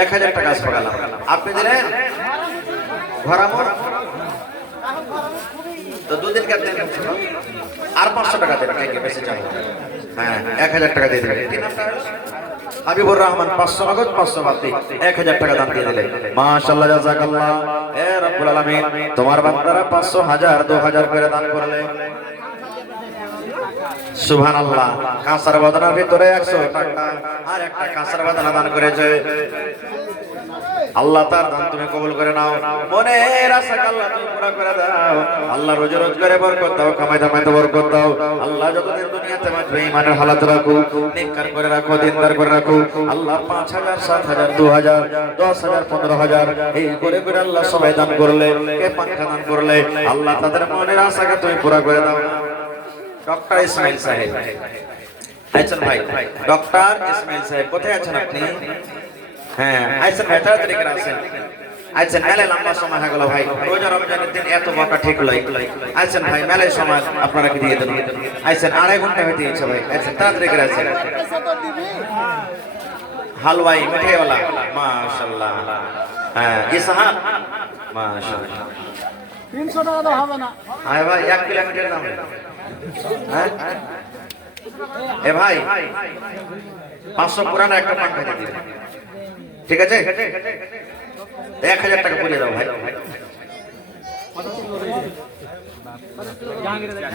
1000 টাকা আশফাক আলম আপনি দিলেন ঘরামর, তো দুদিন কাটতে আর 500 টাকা দেবেন, কে বেশি চাবো। হ্যাঁ 1000 টাকা দিয়ে দেবেন। কি নামটা? হাবিবুর রহমান। 500 নগদ, 500 বাতি, 1000 টাকা দাম দিয়ে দিলে, মাশাআল্লাহ, জাযাকাল্লাহ। এ রব্বুল আলামিন, তোমার বান্দারা 500, 1000, 2000 করে দান করলে, সুবহানাল্লাহ। কাঁসার বাদানার ভিতরে 100 টাকা আর একটা কাঁসার বাদানা দান করেছে। আল্লাহ তার দান তুমি কবুল করে নাও, মনের আশা আল্লাহ তুমি পুরা করে দাও। আল্লাহ রোজে রোজগারে বরকত দাও, কামাই দামাইতে বরকত দাও। আল্লাহ যতদিন দুনিয়াতে বাঁচবে ঈমানের হালাত রাখো, নেককার করে রাখো, দিনদার করে রাখো। আল্লাহ 5000, 7000, 2000, 10000, 15000 এই করে করে আল্লাহ সবাই দান করলে, কে পাঙ্খা দান করলে, আল্লাহ তাদের মনের আশাকে তুমি পুরা করে দাও। ডক্টর ইসমাইল সাহেব আছেন ভাই, ডক্টর ইসমাইল সাহেব কোথায় আছেন আপনি? হ্যাঁ আইছেন ভাই, তাড়াতাড়ি করে আসেন। আইছেন, মেলায় লম্বা সময় হয়ে গেল ভাই, রোজা রমজানের দিন এত বকা ঠিক লই। আইছেন ভাই, মেলায় সময় আপনারা কি দিয়ে দেন? আইছেন, 2.5 ঘন্টা হয়ে দিয়েছে ভাই। আইছেন, তাড়াতাড়ি করে আসেন। হালওয়াই মিঠাইওয়ালা, মাশাআল্লাহ। হ্যাঁ ইসহাক, মাশাআল্লাহ। 300 টাকা তো হবে না। হ্যাঁ ভাই, 1 কিলোমিটার দাম। হ্যাঁ এ ভাই 500 পুরানো একটা পাঙ্খা দিয়ে দিন, ঠিক আছে? 1000 টাকা পুরিয়ে দাও ভাই।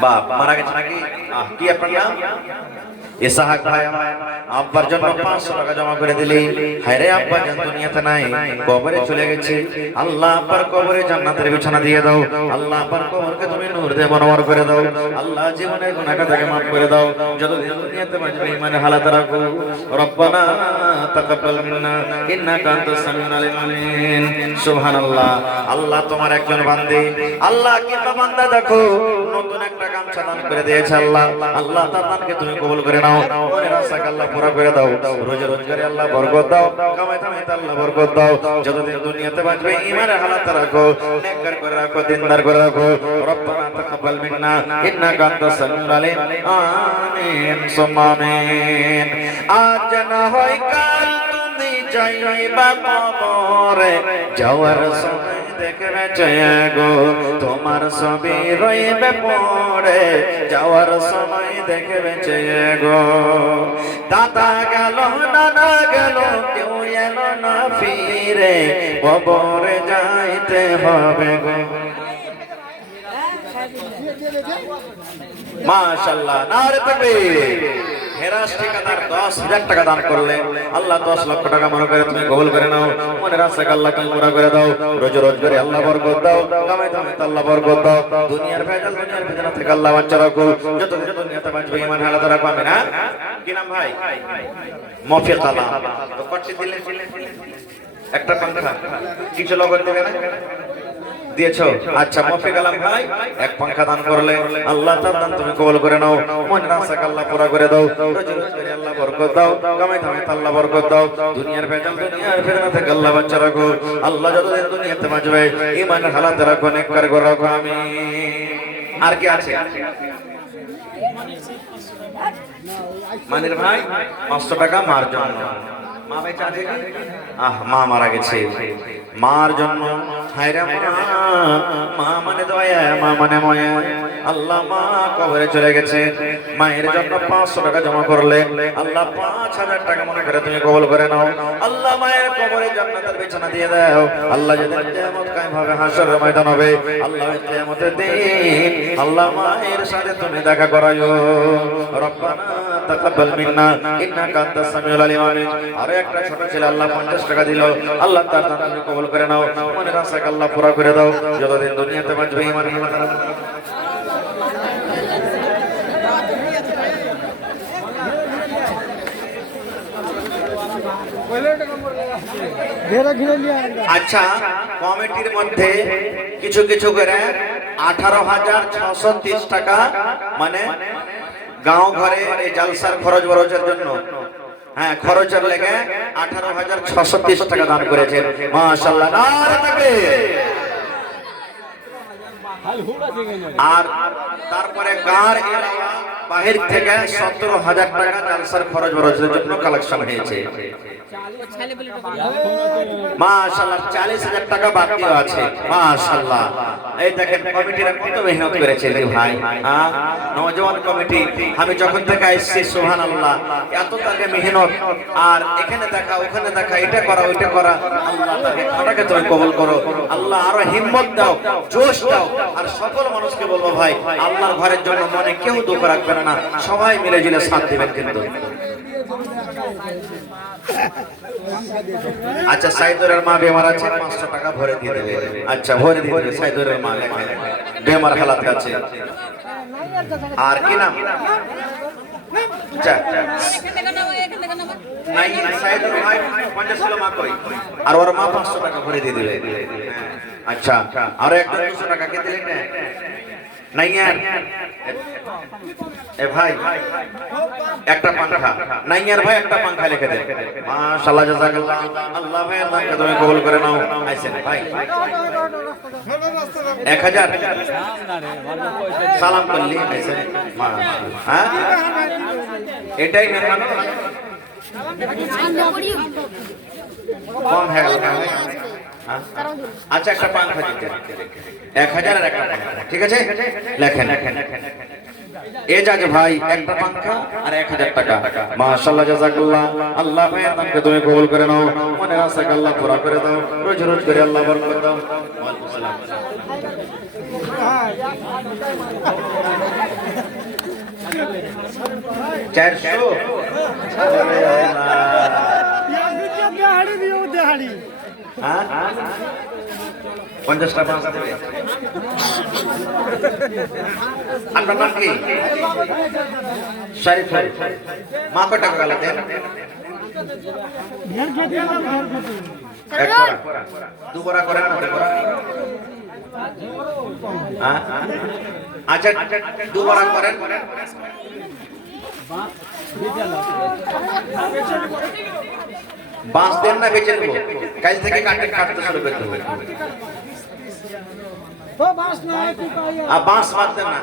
বাপ মারা গেছে নাকি? কি আপনার নাম? ইসহাক ভাই। আব্বার জন্য 500 টাকা জমা করে দিলি। হায় রে, আব্বা জান দুনিয়াতে নাই, কবরে চলে গেছে। আল্লাহ আব্বার কবরে জান্নাতের বিছানা দিয়ে দাও। আল্লাহ আব্বার কবরকে তুমি নূর দিয়ে মনোহর করে দাও। আল্লাহ জীবনের গুনাহকে তাকে maaf করে দাও। যতদিন দুনিয়াতে বাঁচবে ঈমানের হালাত রাখো। রব্বানা তাকাব্বাল মিন্না ইন্নাকা আনতাস সামিউল আলিম। সুবহানাল্লাহ। আল্লাহ তোমার একজন বান্দী, আল্লাহ কিংবা বান্দা দেখো নতুন একটা গামছা দান করে দিয়েছে। আল্লাহ আল্লাহ তার দানকে তুমি কবুল করে নাও, মনের আশাকে আল্লাহ পুরা করে দাও। রোজে রোজগারে আল্লাহ বরকত দাও, কামাই কামাইতে আল্লাহ বরকত দাও। যতদিন দুনিয়াতে বাঁচবে ঈমানের হালাত রাখো, নেককার করে রাখো, দিনদার করে রাখো। রব্বানা তাকাব্বাল মিন্না ইন্নাকা আনতাস সামিউল আলিম। আমিন সুম্মা আমিন। আজ না হয় কাল তুমি যাইবা কবরে, যাওয়ার সময় দেখবে গো তোমার ছবি রইবে পড়ে, যাওয়ার সময় দেখবে গো। দাদা গেল, নানা গেল, কেউ এলো না ফিরে, কবরে যাইতে হবে গো। মাশাআল্লাহ, নারে তাকবীর। হেরাস ঠিকাদার 10,000 টাকা দান করলে, আল্লাহ 10 লক্ষ টাকা মনে করে তুমি কবুল করে নাও। মনের আশাকে আল্লাহ তুমি পুরা করে দাও। রোজে রোজগারে আল্লাহ বরকত দাও, কামাই কামাইতে আল্লাহ বরকত দাও। দুনিয়ার ভেজাল, দুনিয়ার ফিতনা থেকে আল্লাহ বাঁচা রাখো। যতদিন দুনিয়াতে বাঁচবে ঈমান হালাত রাখো। আমিন। কি নাম ভাই? মফিক আলম। তো কটি দিলেন? একটা পাঙ্খা, কিছু লগত দেবে না? দিয়েছো? আচ্ছা, মফিক আলম ভাই এক পাঙ্খা দান করলে, আল্লাহ তার দান তুমি কবুল করে নাও। মনের আশাকে আল্লাহ পুরা করে দাও। রোজে রোজগারে আল্লাহ বরকত দাও, কামাই কামাইতে আল্লাহ বরকত দাও। দুনিয়ার ভেজাল, দুনিয়ার ফিতনা থেকে আল্লাহ বাঁচা রাখো। আল্লাহ যতদিন দুনিয়াতে বাঁচবে ঈমানের হালাত রাখো, নেককার করে রাখো। আমিন। আর কি আছে? মানির ভাই 500 টাকা মার জন্য। মা বেঁচে আছে কি? মা মারা গেছে। মার জন্য হায়রে মা মানে দয়া, মা মানে ময়া। আল্লাহ মা কবরে চলে গেছে, মায়ের জন্য 500 টাকা জমা করলে আল্লাহ 5000 টাকা মনে করে তুমি কবুল করে নাও। আল্লাহ মায়ের কবরে জান্নাতের বিছানা দিয়ে দাও। আল্লাহ যেদিন কিয়ামত কায়েম হবে, হাসরের ময়দান হবে, আল্লাহ কিয়ামতের দিন আল্লাহ মায়ের সাথে তুমি দেখা করাইও। রব্বানা তাকাব্বাল মিন্না ইন্নাকা আনতাস সামিউল আলিম। আর একটা ছোট ছেলে আল্লাহ 50 টাকা দিল, আল্লাহ তার দান তুমি কবুল করে নাও। মনের আশা আল্লাহ পুরা করে দাও। যতদিন দুনিয়াতে বাঁচবে ঈমান নিয়ে তারা। আচ্ছা, কমিটির মধ্যে কিছু কিছু করে 18,630 টাকা মানে গাঁও ঘরে এই জালসার খরচ বরচের জন্য, হ্যাঁ খরচের লেগে 18,630 টাকা দান করেছেন। মাশাআল্লাহ, নারে তাকবীর। আর তারপরে গাঁর এলাকা বাহির থেকে 17,000 টাকা জালসার খরচ বরচের জন্য কালেকশন হয়েছে। মাশাআল্লাহ, 40,000 টাকা বাকি আছে। মাশাআল্লাহ, এই দেখেন কমিটিরা কত মেহনত করেছে রে ভাই। নওজোয়ান কমিটি, আমি যখন থেকে আসছি সুবহানাল্লাহ, এত তাকে মেহনত। আর এখানে দেখা ওখানে দেখা, এটা করা ওইটা করা। আল্লাহ তাকে তুমি কবুল করো। আল্লাহ আরো হিম্মত দাও, জোশ দাও। আর সকল মানুষকে বলবো ভাই, আল্লাহর ঘরের জন্য মনে কেউ দুঃখ রাখবেন না, সবাই মিলে ঝিলে সাথ দিবেন কিন্তু। আচ্ছা, সাইদুরের মা বেমার আছে, 500 টাকা ভরে দিয়ে দেবে। আচ্ছা, ভরে দিয়ে দেবে। সাইদুরের মা লেখা বেমার হালাত আছে। আর কি নাম? আচ্ছা, নাই সাইদুর ভাই 50 কিলো মা কই, আর ওর মা 500 টাকা ভরে দিয়ে দেবে। আচ্ছা, আর একটা 200 টাকা কে দিলেন না? নাই আর এ ভাই একটা পাংখা, নাই আর ভাই একটা পাংখা লিখে দেন। মাশাআল্লাহ, জাযাকাল্লাহ। আল্লাহ ভাইয়ের দানকে তুমি কবুল করে নাও। আইছেন ভাই 1000 সালাম করলি আইছেন। হ্যাঁ, এটাই মেহমান কম হয়ে গেল। আচ্ছা, একটা পাংখা দিতে 1000 আর একটা পাংখা, ঠিক আছে? লেখেন এ যাকে ভাই, একটা পাংখা আর 1000 টাকা। মাশাআল্লাহ, জাযাকাল্লাহ। আল্লাহ ভাইয়ের দানকে তুমি কবুল করে নাও, মনের আশাকে আল্লাহ পুরা করে দাও, রোজ রোজ করে আল্লাহ বরকত দাও। ওয়ালাইকুম সালাম। 400 হ্যাঁ 50 টাকা দেবে। আপনার নাম কি? শরীফ। মা কত টাকা লাগবে? দুবার করেন না? হ্যাঁ, আচ্ছা, দুবার করেন। বাঁশ দেন না, বেঁচে নেব। কাল থেকে কাটতে শুরু করতে হবে। বাঁশ মারতে না,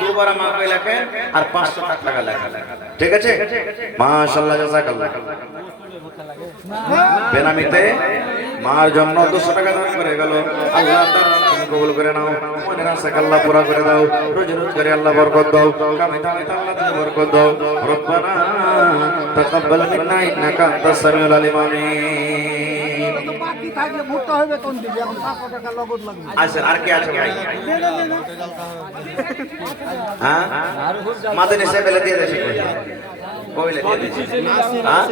দুবার মা কই লেখেন আর 500 টাকা লেখা, ঠিক আছে? মাশাআল্লাহ, জাযাকাল্লাহ। বেনামিতে মার জন্য 200 টাকা দান করে গেল। আল্লাহ তাআলা তুমি কবুল করে নাও, মনের আশাকে আল্লাহ পুরা করে দাও, রোজ রোজ করে আল্লাহ বরকত দাও, কামে কামে আল্লাহ তুমি বরকত দাও। রব্বানা তাকাব্বাল মিন্না ইন্নাকা আনতাস সামিউল আলিম। আমিন। বাকি থাকলে ভুট্টা হবে কোন দিকে? এখন 500 টাকা নগদ লাগবে। আচ্ছা, আর কি আছে ভাই? হ্যাঁ, মাদানি সাহেব বলে দিয়ে দেছে কইলে দিয়ে দিছি। হ্যাঁ,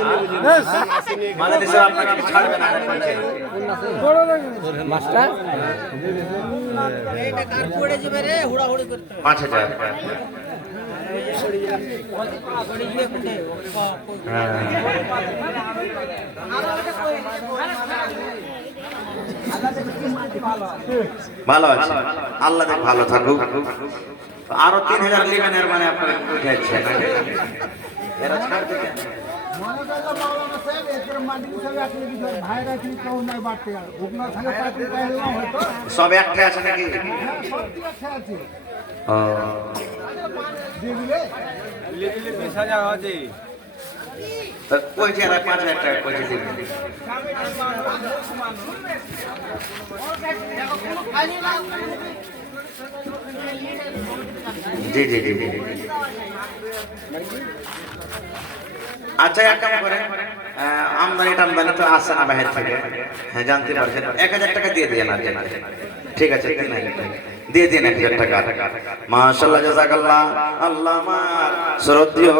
মাদানি সাহেব আপনাকে ছাড়বে না। মাস্টার এটা কার পড়ে যাবে রে, হুড়াহুড়ি করতে। 5000 ভালো আছে। আল্লাহ দেখ ভালো থাকুক। আরো 3000 নেবেন, এর মানে আপনারা উঠাচ্ছেন। এরা ছাড় দিতে সব একটা আছে নাকি? তা কইছে আর 5,000 টাকা কইছে দিবেন। জি জি জি জি। আচ্ছা এক কাম করেন, আমদানি টামদানি তো আসছে না বাহির থেকে, হ্যাঁ জানতে পারছেন, 1,000 টাকা দিয়ে দিয়ে না। ঠিক আছে 3,000 টাকা দিয়ে দিন, 1,000 টাকা। মাশাআল্লাহ জাযাকাল্লাহ। আল্লাহ আমার শ্রদ্ধেয়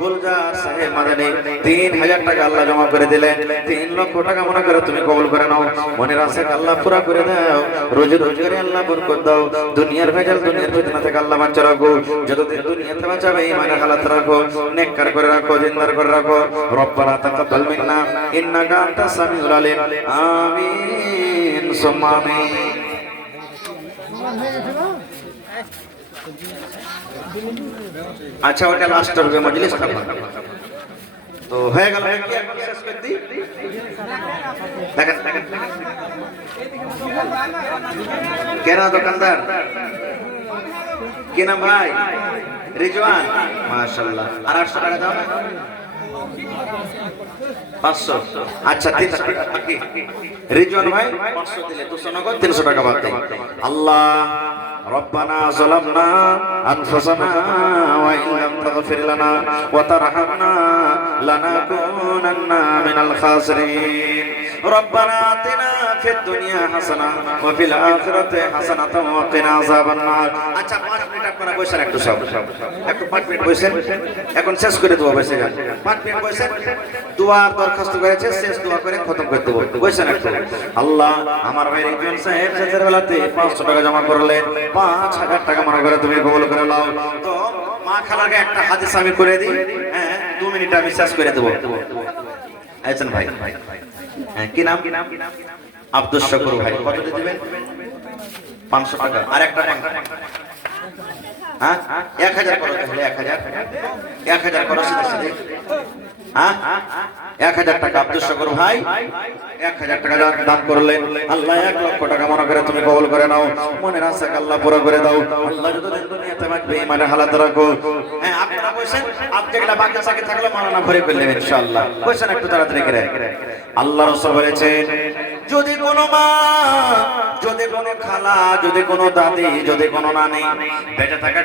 গুলজার সাহেব মাদানী 3,000 টাকা আল্লাহ জমা করে দিলেন। 3 লক্ষ টাকা মনে করে তুমি কবুল করে নাও। মনের আশা আল্লাহ পুরা করে দাও, রোজি রোজগারে আল্লাহ বরকত দাও, দুনিয়ার ভেজাল দুনিয়ার ফিতনা থেকে আল্লাহ বাঁচা রাখো, যতদিন দুনিয়াতে বাঁচাবে ঈমানের হালাত রাখো, নেককার করে রাখো, দিনদার করে রাখো। রব্বানা তাকাব্বাল মিন্না ইন্নাকা আনতাস সামিউল আলিম। আমিন সুম্মা আমিন। আচ্ছা ওটা লাস্ট হবে মজলিস তো হয়ে গেল। শেষ করে দিই, দেখেন দেখেন কেনা দোকানদার কেনা ভাই রিজওয়ান, মাশাআল্লাহ। আর 800 টাকা দাও না, 500। আচ্ছা 300 টাকা বাকি। রিজওয়ান ভাই 500 দিলে 200 নগদ, 300 টাকা বাকি। আল্লাহ ربنا ظلمنا أنفسنا وإن لم تغفر لنا وترحمنا لنكونن من الخاسرين ربنا آتنا في الدنيا حسنة وفي الآخرة حسنة وقنا عذاب النار। আচ্ছা 5 মিনিট আপনারা বসেন, একটু সব একটু 5 মিনিট বসেন, এখন শেষ করে দেবো। বসে যান, 5 মিনিট বসেন, দোয়ার দরখাস্ত করেছে, শেষ দোয়া করে খতম করে দেবো। বসেন একটু। আল্লাহ আমার ভাই রিজওয়ান সাহেব শেষের বেলাতে 500 টাকা জমা করলেন, 5,000 টাকা মনে করে তুমি কবুল করে নাও। তো মা খালাকে একটা হাদিস আমি করে দিই, হ্যাঁ 2 মিনিট আমি শেষ করে দেবো। আছেন ভাই, হ্যাঁ কি নাম? আব্দুল শুকুর ভাই। কত দিবেন? 500 টাকা। আর একটা হ্যাঁ 1,000 করো, তাহলে 1,000 করো সিধে সিধে। হ্যাঁ 1,000 টাকা আব্দুল শুকুর ভাই 1,000 টাকা দান করলেন। আল্লাহ 1 লক্ষ টাকা মনে করে তুমি কবুল করে নাও, মনের আশা আল্লাহ পুরো করে দাও। আল্লাহ যতদিন দুনিয়াতে থাকবে ঈমানের হালাত রাখো। হ্যাঁ আপনারা বসেন, যেগুলা বাকি সাকি থাকলে মাওলানা ভরে ফেললেন ইনশাআল্লাহ। বসেন একটু তাড়াতাড়ি করে। আল্লাহ রাসূল বলেছেন যদি কোনো মা, যদি কোনো খালা, যদি কোনো দাদি, যদি কোনো নানি বেঁচে থাকা